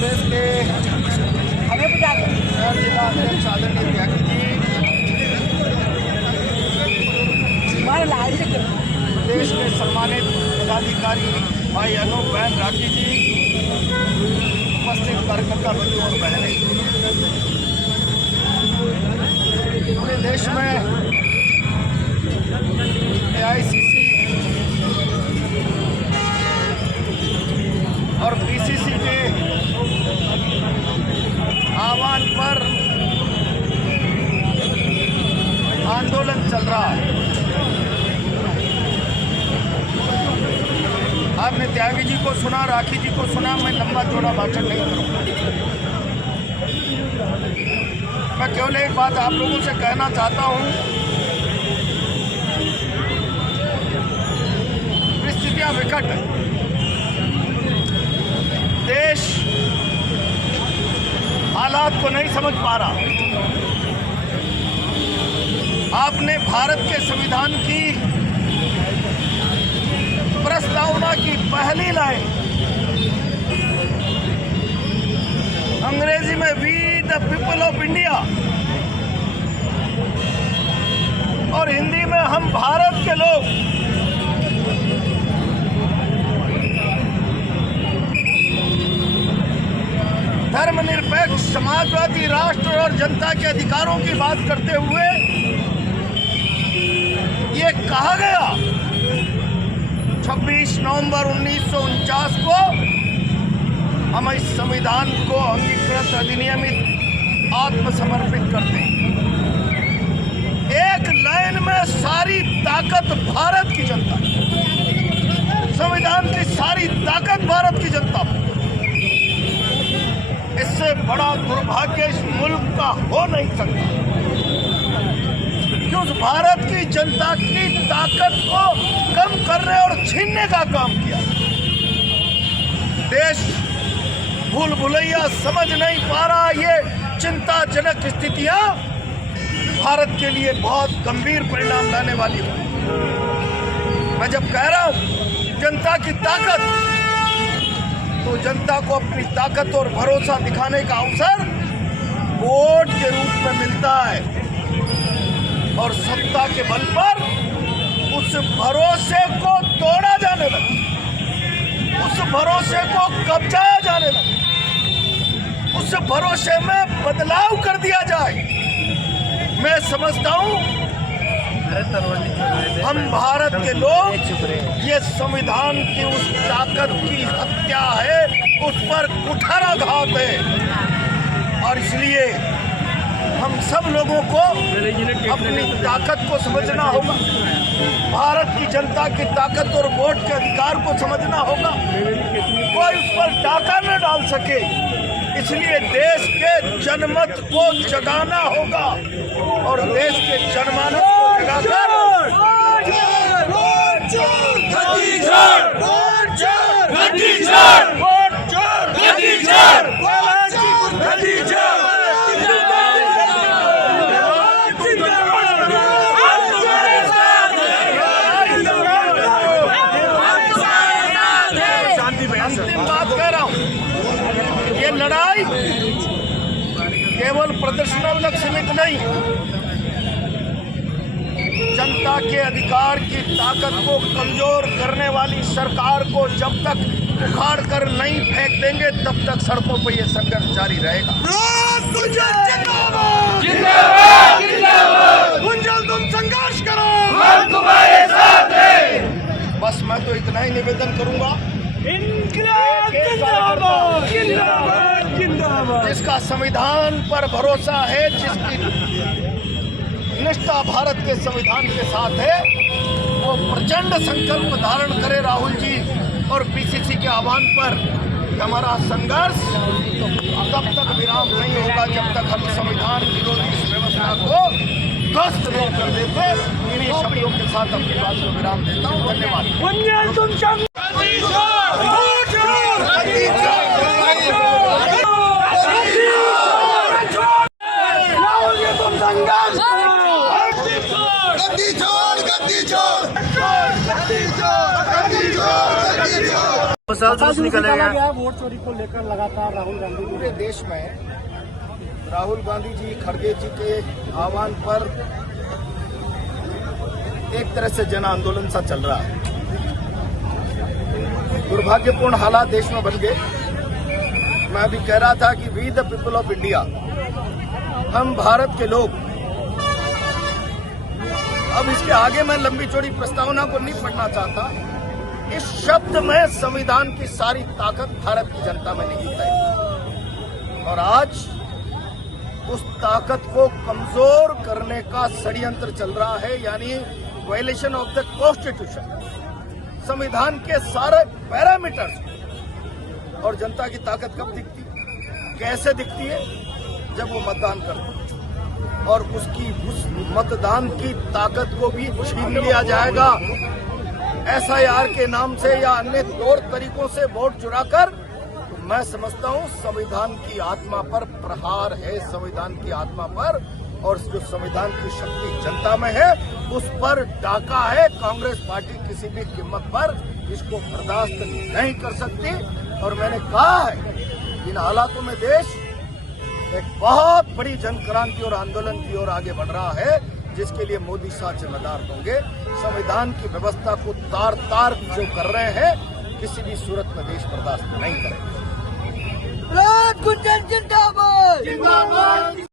कांग्रेस के जिला अध्यक्ष आदरणीय त्यागी जी, प्रदेश के सम्मानित पदाधिकारी भाई अनूप बहन राठी जी, उपस्थित कार्यकर्ता बंधु और बहनें, पूरे देश में AICC और PCC के आह्वान पर आंदोलन चल रहा है। आपने त्यागी जी को सुना, राठी जी को सुना। मैं लंबा चौड़ा भाषण नहीं करूँगा। मैं केवल एक बात आप लोगों से कहना चाहता हूँ, परिस्थितियाँ विकट है। देश हालात को नहीं समझ पा रहा। आपने भारत के संविधान की प्रस्तावना की पहली लाइन अंग्रेजी में we the people of India और हिंदी में हम भारत के लोग, धर्मनिरपेक्ष समाजवादी राष्ट्र और जनता के अधिकारों की बात करते हुए ये कहा गया 26 नवंबर 1949 को हम इस संविधान को अंगीकृत अधिनियमित आत्मसमर्पित करते हैं। एक लाइन में सारी ताकत भारत की जनता, संविधान की सारी ताकत भारत की जनता। इससे बड़ा दुर्भाग्य इस मुल्क का हो नहीं सकता कि उस भारत की जनता की ताकत को कम करने और छीनने का काम किया। देश भूल भुलैया समझ नहीं पा रहा। ये चिंताजनक स्थितियां भारत के लिए बहुत गंभीर परिणाम लाने वाली है। मैं जब कह रहा हूं जनता की ताकत, तो जनता को अपनी ताकत और भरोसा दिखाने का अवसर वोट के रूप में मिलता है और सत्ता के बल पर उस भरोसे को तोड़ा जाने लगा, उस भरोसे को कब्जाया जाने लगा, उस भरोसे में बदलाव कर दिया जाए। मैं समझता हूं हम भारत के लोग ये संविधान की उस ताकत की हत्या है, उस पर कुठाराघात है और इसलिए हम सब लोगों को अपनी ताकत को समझना होगा, भारत की जनता की ताकत और वोट के अधिकार को समझना होगा। कोई उस पर डाका न डाल सके, इसलिए देश के जनमत को जगाना होगा और देश के जनमानस को जगाकर अंतिम बात कह रहा हूं, ये लड़ाई केवल प्रदर्शनों तक सीमित नहीं, जनता के अधिकार की ताकत को कमजोर करने वाली सरकार को जब तक उखाड़ कर नहीं फेंक देंगे तब तक सड़कों पर यह संघर्ष जारी रहेगा। गुंजन तुम संघर्ष करो, हम तुम्हारे साथ हैं। बस मैं तो इतना ही निवेदन करूंगा, जिसका संविधान पर भरोसा है, जिसकी निष्ठा भारत के संविधान के साथ है, वो प्रचंड संकल्प धारण करे राहुल जी और PCC के आह्वान पर। हमारा संघर्ष तब तक विराम नहीं होगा जब तक हम संविधान विरोधी इस व्यवस्था को ध्वस्त नहीं कर देते। इन्हीं शब्दों के साथ अपनी बात को विराम देता हूँ। धन्यवाद। विशाल जुलूस निकालेगा। गया वोट चोरी को लेकर लगातार राहुल गांधी पूरे देश में राहुल गांधी जी खड़गे जी के आह्वान पर एक तरह से जन आंदोलन सा चल रहा है। दुर्भाग्यपूर्ण हालात देश में बन गए। मैं अभी कह रहा था कि we the people of India, हम भारत के लोग, अब इसके आगे मैं लंबी चौड़ी प्रस्तावना को नहीं पढ़ना चाहता। इस शब्द में संविधान की सारी ताकत भारत की जनता में निहित है और आज उस ताकत को कमजोर करने का षड्यंत्र चल रहा है, यानी वायलेशन ऑफ द कॉन्स्टिट्यूशन, संविधान के सारे पैरामीटर्स। और जनता की ताकत कब दिखती, कैसे दिखती है? जब वो मतदान करते हैं और उस मतदान की ताकत को भी छीन लिया जाएगा SIR के नाम से या अन्य तौर तरीकों से वोट चुराकर। तो मैं समझता हूं संविधान की आत्मा पर प्रहार है, संविधान की आत्मा पर, और जो संविधान की शक्ति जनता में है उस पर डाका है। कांग्रेस पार्टी किसी भी कीमत पर इसको बर्दाश्त नहीं कर सकती। और मैंने कहा है इन हालातों में देश एक बहुत बड़ी जनक्रांति और आंदोलन की ओर आगे बढ़ रहा है, जिसके लिए मोदी शाह जिम्मेदार होंगे। संविधान की व्यवस्था को तार तार जो कर रहे हैं, किसी भी सूरत में देश बर्दाश्त नहीं करेगा।